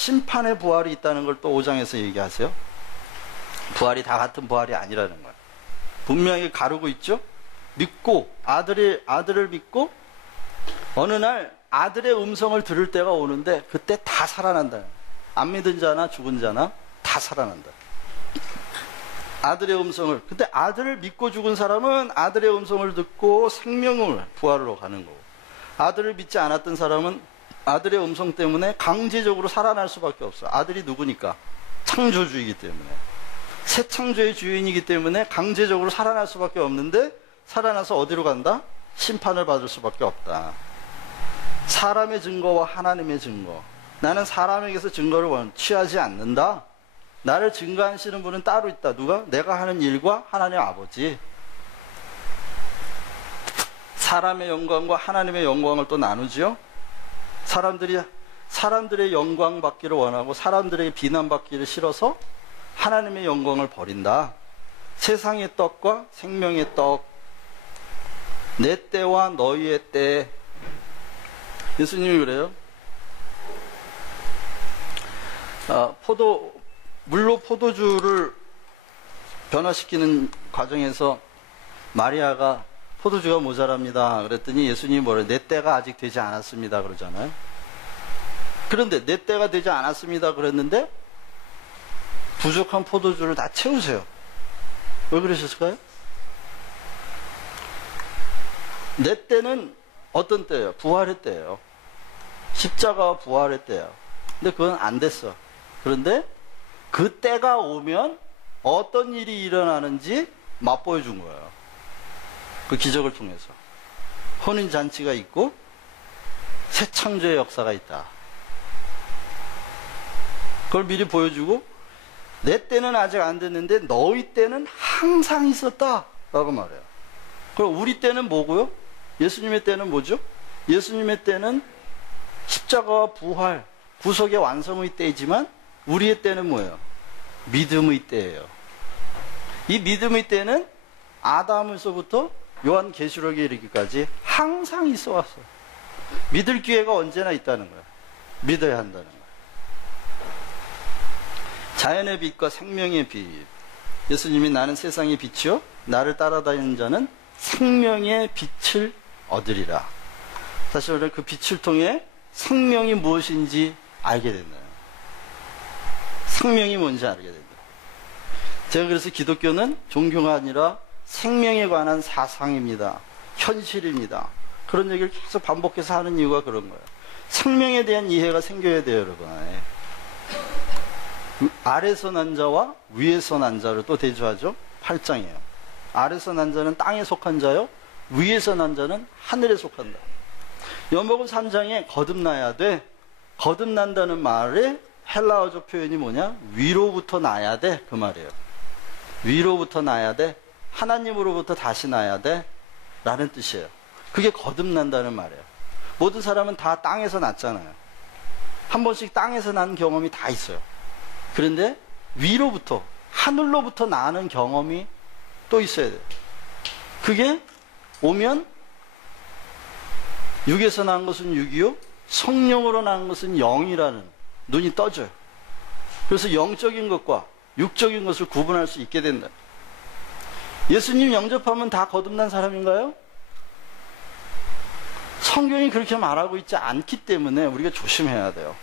심판의 부활이 있다는 걸 또 5장에서 얘기하세요. 부활이 다 같은 부활이 아니라는 거예요. 분명히 가르고 있죠. 믿고 아들을 믿고 어느 날 아들의 음성을 들을 때가 오는데 그때 다 살아난다. 안 믿은 자나 죽은 자나 다 살아난다. 아들의 음성을. 근데 아들을 믿고 죽은 사람은 아들의 음성을 듣고 생명을 부활로 가는 거고, 아들을 믿지 않았던 사람은 아들의 음성 때문에 강제적으로 살아날 수밖에 없어. 아들이 누구니까? 창조주이기 때문에, 새 창조의 주인이기 때문에 강제적으로 살아날 수밖에 없는데, 살아나서 어디로 간다? 심판을 받을 수밖에 없다. 사람의 증거와 하나님의 증거. 나는 사람에게서 증거를 취하지 않는다. 나를 증거하시는 분은 따로 있다. 누가? 내가 하는 일과 하나님 아버지. 사람의 영광과 하나님의 영광을 또 나누죠. 사람들의 영광 받기를 원하고 사람들에게 비난받기를 싫어서 하나님의 영광을 버린다. 세상의 떡과 생명의 떡, 내 때와 너희의 때. 예수님이 그래요. 물로 포도주를 변화시키는 과정에서 마리아가 포도주가 모자랍니다. 그랬더니 예수님이 뭐래요? 내 때가 아직 되지 않았습니다. 그러잖아요. 그런데 내 때가 되지 않았습니다. 그랬는데 부족한 포도주를 다 채우세요. 왜 그러셨을까요? 내 때는 어떤 때예요? 부활의 때예요. 십자가와 부활의 때예요. 근데 그건 안 됐어. 그런데 그 때가 오면 어떤 일이 일어나는지 맛보여 준 거예요. 그 기적을 통해서. 혼인잔치가 있고 새 창조의 역사가 있다. 그걸 미리 보여주고, 내 때는 아직 안 됐는데 너희 때는 항상 있었다 라고 말해요. 그럼 우리 때는 뭐고요? 예수님의 때는 뭐죠? 예수님의 때는 십자가와 부활, 구속의 완성의 때이지만 우리의 때는 뭐예요? 믿음의 때예요. 이 믿음의 때는 아담에서부터 요한계시록에 이르기까지 항상 있어 왔어요. 믿을 기회가 언제나 있다는 거예요. 믿어야 한다는 거예요. 자연의 빛과 생명의 빛. 예수님이 나는 세상의 빛이요 나를 따라다니는 자는 생명의 빛을 얻으리라. 사실 오늘 그 빛을 통해 생명이 무엇인지 알게 된다. 생명이 뭔지 알게 된다. 제가 그래서 기독교는 종교가 아니라 생명에 관한 사상입니다. 현실입니다. 그런 얘기를 계속 반복해서 하는 이유가 그런 거예요. 생명에 대한 이해가 생겨야 돼요, 여러분. 아래서 난 자와 위에서 난 자를 또 대조하죠. 8장이에요. 아래서 난 자는 땅에 속한 자요, 위에서 난 자는 하늘에 속한다. 요한복음 3장에 거듭나야 돼. 거듭난다는 말의 헬라어적 표현이 뭐냐? 위로부터 나야 돼. 그 말이에요. 위로부터 나야 돼. 하나님으로부터 다시 나야 돼. 라는 뜻이에요. 그게 거듭난다는 말이에요. 모든 사람은 다 땅에서 났잖아요. 한 번씩 땅에서 난 경험이 다 있어요. 그런데 위로부터, 하늘로부터 나는 경험이 또 있어야 돼요. 그게 오면 육에서 난 것은 육이요, 성령으로 난 것은 영이라는 눈이 떠져요. 그래서 영적인 것과 육적인 것을 구분할 수 있게 된다. 예수님 영접하면 다 거듭난 사람인가요? 성경이 그렇게 말하고 있지 않기 때문에 우리가 조심해야 돼요.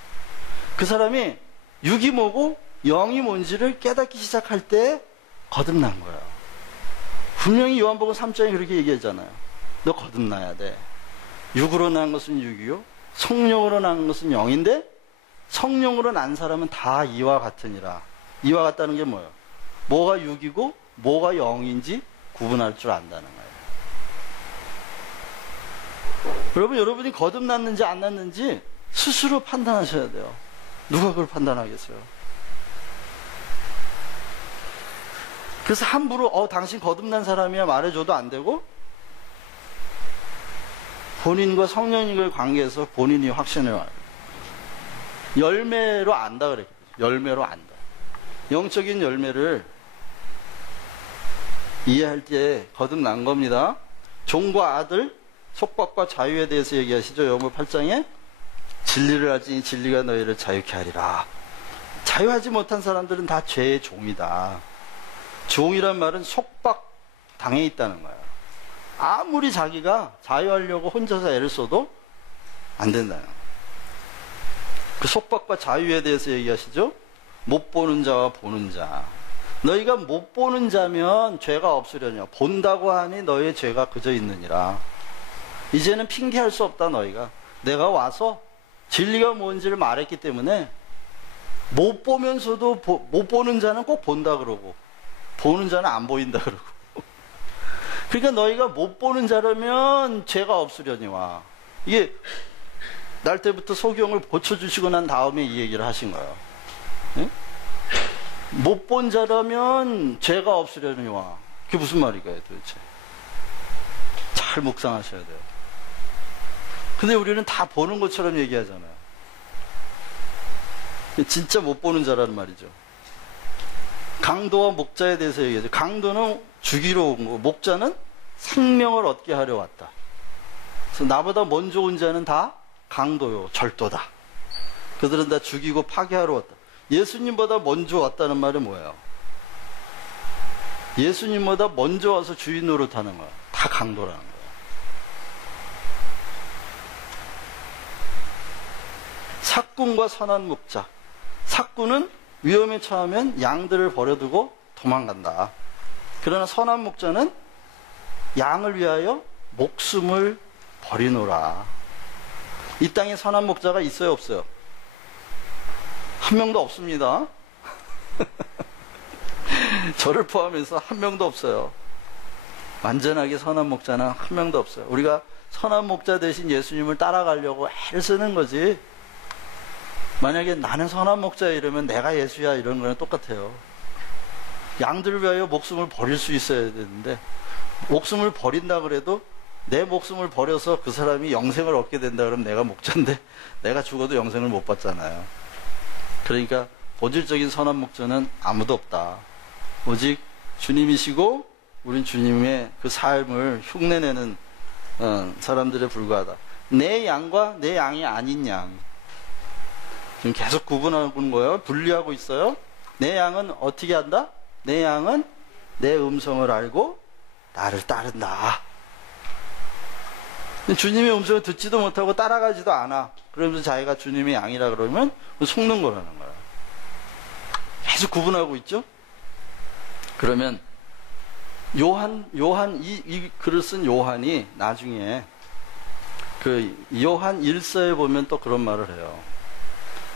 그 사람이 육이 뭐고 영이 뭔지를 깨닫기 시작할 때 거듭난 거예요. 분명히 요한복음 3장에 그렇게 얘기하잖아요. 너 거듭나야 돼. 육으로 난 것은 육이요, 성령으로 난 것은 영인데 성령으로 난 사람은 다 이와 같으니라. 이와 같다는 게 뭐예요? 뭐가 육이고 뭐가 영인지 구분할 줄 안다는 거예요. 여러분이 거듭났는지 안 났는지 스스로 판단하셔야 돼요. 누가 그걸 판단하겠어요? 그래서 함부로 당신 거듭난 사람이야 말해줘도 안 되고, 본인과 성령님과의 관계에서 본인이 확신을 해요. 열매로 안다 그랬거든요. 열매로 안다. 영적인 열매를 이해할 때 거듭난 겁니다. 종과 아들, 속박과 자유에 대해서 얘기하시죠. 요한복음 8장에 진리를 알지니 진리가 너희를 자유케 하리라. 자유하지 못한 사람들은 다 죄의 종이다. 종이란 말은 속박 당해 있다는 거야. 아무리 자기가 자유하려고 혼자서 애를 써도 안 된다는 거야. 그 속박과 자유에 대해서 얘기하시죠. 못 보는 자와 보는 자. 너희가 못 보는 자면 죄가 없으려냐. 본다고 하니 너희의 죄가 그저 있느니라. 이제는 핑계할 수 없다. 너희가 내가 와서 진리가 뭔지를 말했기 때문에 못 보면서도 못 보는 자는 꼭 본다 그러고 보는 자는 안 보인다 그러고. 그러니까 너희가 못 보는 자라면 죄가 없으려니와. 이게 날 때부터 소경을 고쳐주시고 난 다음에 이 얘기를 하신 거예요. 응? 못 본 자라면 죄가 없으려니와. 그게 무슨 말일까요 도대체? 잘 묵상하셔야 돼요. 근데 우리는 다 보는 것처럼 얘기하잖아요. 진짜 못 보는 자라는 말이죠. 강도와 목자에 대해서 얘기하죠. 강도는 죽이러 온 거고 목자는 생명을 얻게 하려 왔다. 그래서 나보다 먼저 온 자는 다 강도요, 절도다. 그들은 다 죽이고 파괴하러 왔다. 예수님보다 먼저 왔다는 말은 뭐예요? 예수님보다 먼저 와서 주인 노릇하는 거야. 다 강도라는 거야. 삭군과 선한 목자. 삭군은 위험에 처하면 양들을 버려두고 도망간다. 그러나 선한 목자는 양을 위하여 목숨을 버리노라. 이 땅에 선한 목자가 있어요, 없어요? 한 명도 없습니다. 저를 포함해서 한 명도 없어요. 완전하게 선한 목자는 한 명도 없어요. 우리가 선한 목자 대신 예수님을 따라가려고 애를 쓰는 거지. 만약에 나는 선한 목자야 이러면 내가 예수야 이런 거는 똑같아요. 양들을 위하여 목숨을 버릴 수 있어야 되는데 목숨을 버린다 그래도 내 목숨을 버려서 그 사람이 영생을 얻게 된다 그러면 내가 목자인데 내가 죽어도 영생을 못 받잖아요. 그러니까 본질적인 선한 목자는 아무도 없다. 오직 주님이시고 우린 주님의 그 삶을 흉내내는 사람들에 불과하다. 내 양과 내 양이 아닌 양. 지금 계속 구분하고 거예요. 분리하고 있어요. 내 양은 어떻게 한다? 내 양은 내 음성을 알고 나를 따른다. 주님의 음성을 듣지도 못하고 따라가지도 않아. 그러면서 자기가 주님의 양이라 그러면 속는 거라는 거야. 계속 구분하고 있죠? 그러면 이 글을 쓴 요한이 나중에 그 요한 1서에 보면 또 그런 말을 해요.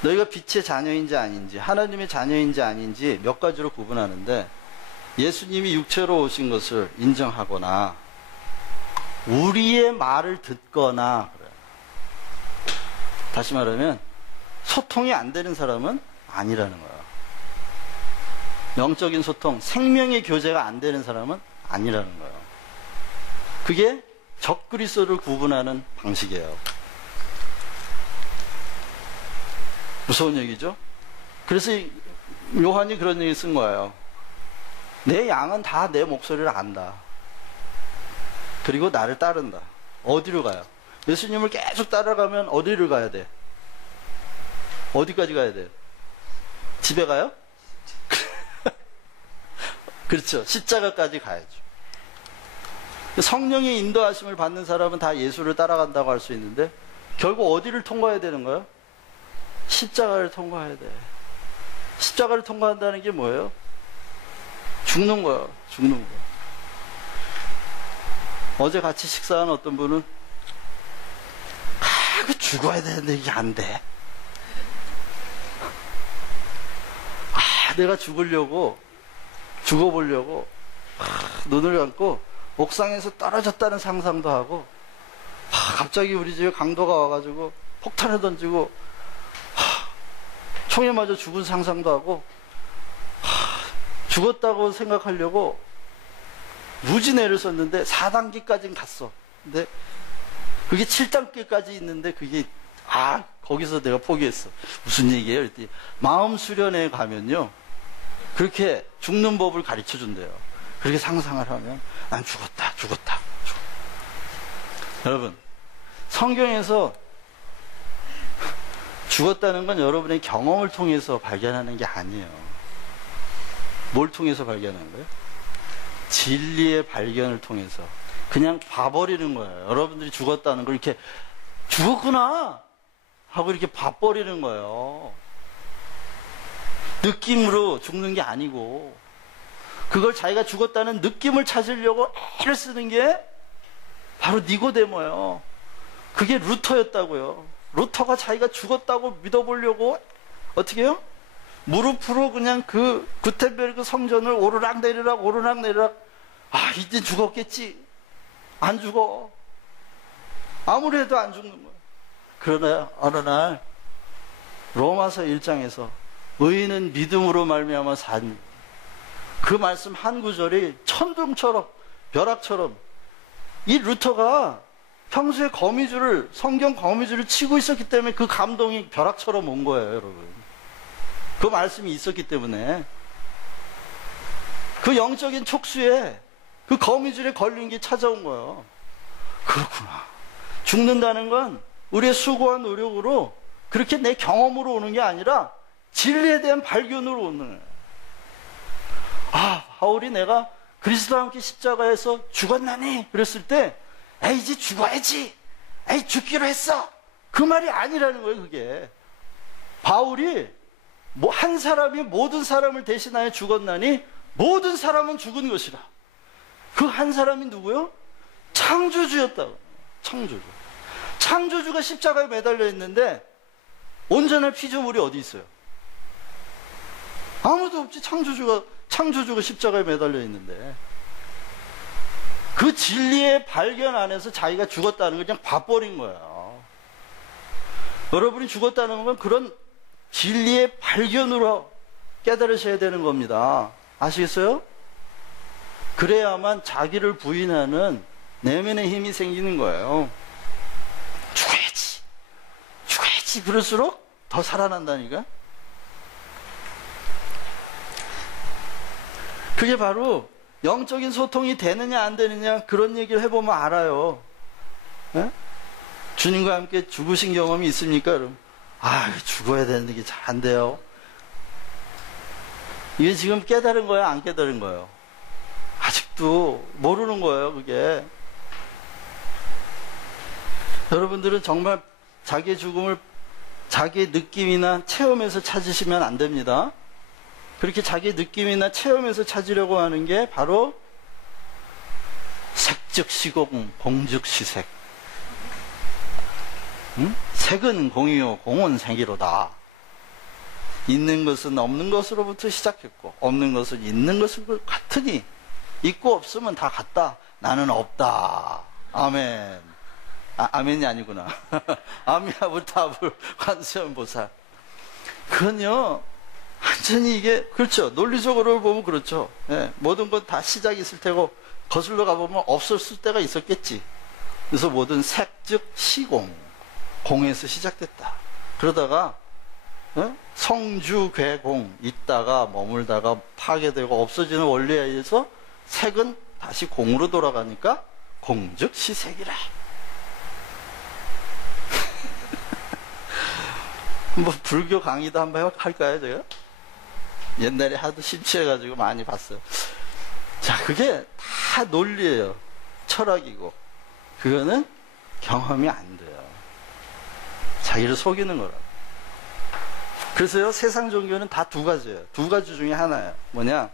너희가 빛의 자녀인지 아닌지, 하나님의 자녀인지 아닌지 몇 가지로 구분하는데 예수님이 육체로 오신 것을 인정하거나 우리의 말을 듣거나 그래요. 다시 말하면 소통이 안 되는 사람은 아니라는 거예요. 영적인 소통, 생명의 교제가 안 되는 사람은 아니라는 거예요. 그게 적그리스도를 구분하는 방식이에요. 무서운 얘기죠? 그래서 요한이 그런 얘기 쓴 거예요. 내 양은 다 내 목소리를 안다. 그리고 나를 따른다. 어디로 가요? 예수님을 계속 따라가면 어디를 가야 돼? 어디까지 가야 돼요? 집에 가요? 그렇죠. 십자가까지 가야죠. 성령의 인도하심을 받는 사람은 다 예수를 따라간다고 할 수 있는데 결국 어디를 통과해야 되는 거예요? 십자가를 통과해야 돼. 십자가를 통과한다는 게 뭐예요? 죽는 거야. 죽는 거야. 어제 같이 식사한 어떤 분은 그 죽어야 되는데 이게 안 돼. 내가 죽으려고 죽어보려고 눈을 감고 옥상에서 떨어졌다는 상상도 하고 갑자기 우리 집에 강도가 와가지고 폭탄을 던지고 총에 맞아 죽은 상상도 하고 죽었다고 생각하려고 무진애를 썼는데 4단계까지는 갔어. 근데 그게 7단계까지 있는데 그게 거기서 내가 포기했어. 무슨 얘기예요? 그랬더니 마음 수련회 가면요 그렇게 죽는 법을 가르쳐 준대요. 그렇게 상상을 하면 난 죽었다. 여러분 성경에서 죽었다는 건 여러분의 경험을 통해서 발견하는 게 아니에요. 뭘 통해서 발견하는 거예요? 진리의 발견을 통해서. 그냥 봐버리는 거예요. 여러분들이 죽었다는 걸 이렇게 죽었구나 하고 이렇게 봐버리는 거예요. 느낌으로 죽는 게 아니고, 그걸 자기가 죽었다는 느낌을 찾으려고 애를 쓰는 게 바로 니고데모예요. 그게 루터였다고요. 루터가 자기가 죽었다고 믿어보려고 어떻게 해요? 무릎으로 그냥 그 구텐베르크 성전을 오르락내리락 아, 이제 죽었겠지. 안 죽어. 아무리 해도 안 죽는 거예요. 그러나 어느 날 로마서 1장에서 의인은 믿음으로 말미암아 산, 그 말씀 한 구절이 천둥처럼 벼락처럼, 이 루터가 평소에 성경 거미줄을 치고 있었기 때문에 그 감동이 벼락처럼 온 거예요, 여러분. 그 말씀이 있었기 때문에. 그 영적인 촉수에 그 거미줄에 걸린 게 찾아온 거예요. 그렇구나. 죽는다는 건 우리의 수고와 노력으로, 그렇게 내 경험으로 오는 게 아니라 진리에 대한 발견으로 오는 거예요. 아, 바울이 내가 그리스도와 함께 십자가에서 죽었나니? 그랬을 때, 에이, 이제 죽어야지. 에이, 죽기로 했어. 그 말이 아니라는 거예요, 그게. 바울이 한 사람이 모든 사람을 대신하여 죽었나니 모든 사람은 죽은 것이라. 그 한 사람이 누구요? 창조주였다고. 창조주. 창조주가 십자가에 매달려 있는데 온전한 피조물이 어디 있어요? 아무도 없지. 창조주가 십자가에 매달려 있는데, 그 진리의 발견 안에서 자기가 죽었다는 걸 그냥 봐버린 거예요. 여러분이 죽었다는 건 그런 진리의 발견으로 깨달으셔야 되는 겁니다. 아시겠어요? 그래야만 자기를 부인하는 내면의 힘이 생기는 거예요. 죽어야지. 그럴수록 더 살아난다니까. 그게 바로 영적인 소통이 되느냐 안 되느냐, 그런 얘기를 해보면 알아요. 네? 주님과 함께 죽으신 경험이 있습니까? 그럼 죽어야 되는데 이게 잘 안 돼요. 이게 지금 깨달은 거야, 안 깨달은 거예요? 아직도 모르는 거예요, 그게. 여러분들은 정말 자기의 죽음을 자기의 느낌이나 체험에서 찾으시면 안 됩니다. 그렇게 자기의 느낌이나 체험에서 찾으려고 하는 게 바로 색즉시공, 공즉시색. 색은 공이요, 공은 생기로다. 있는 것은 없는 것으로부터 시작했고, 없는 것은 있는 것으로 같으니, 있고 없으면 다 같다. 나는 없다. 아멘. 아멘이 아니구나. 아미아불타불 관세음보살. 그건요, 완전히 이게, 그렇죠. 논리적으로 보면 그렇죠. 예, 모든 건 다 시작이 있을 테고, 거슬러 가보면 없었을 때가 있었겠지. 그래서 모든 색, 즉, 시공. 공에서 시작됐다. 그러다가, 성주괴공, 있다가 머물다가 파괴되고 없어지는 원리에 의해서 색은 다시 공으로 돌아가니까 공, 즉, 시색이라. 뭐, 불교 강의도 한번 할까요, 제가? 옛날에 하도 심취해가지고 많이 봤어요. 자, 그게 다 논리예요. 철학이고. 그거는 경험이 안 돼요. 자기를 속이는 거라. 그래서요, 세상 종교는 다 두 가지예요. 두 가지 중에 하나예요. 뭐냐?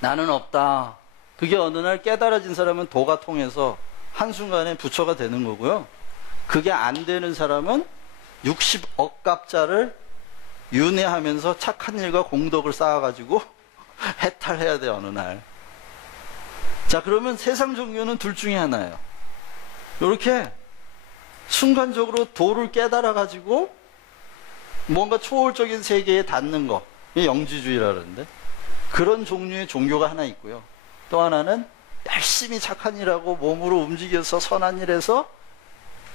나는 없다. 그게 어느 날 깨달아진 사람은 도가 통해서 한순간에 부처가 되는 거고요. 그게 안 되는 사람은 60억 갑자를 윤회하면서 착한 일과 공덕을 쌓아가지고 해탈해야 돼, 어느 날. 자, 그러면 세상 종교는 둘 중에 하나예요. 이렇게 순간적으로 도를 깨달아가지고 뭔가 초월적인 세계에 닿는 거, 이게 영지주의라 그러는데, 그런 종류의 종교가 하나 있고요. 또 하나는 열심히 착한 일하고 몸으로 움직여서 선한 일해서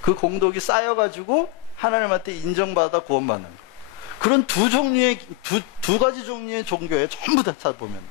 그 공덕이 쌓여가지고 하나님한테 인정받아 구원받는 거. 그런 두 가지 종류의 종교에 전부 다 찾아보면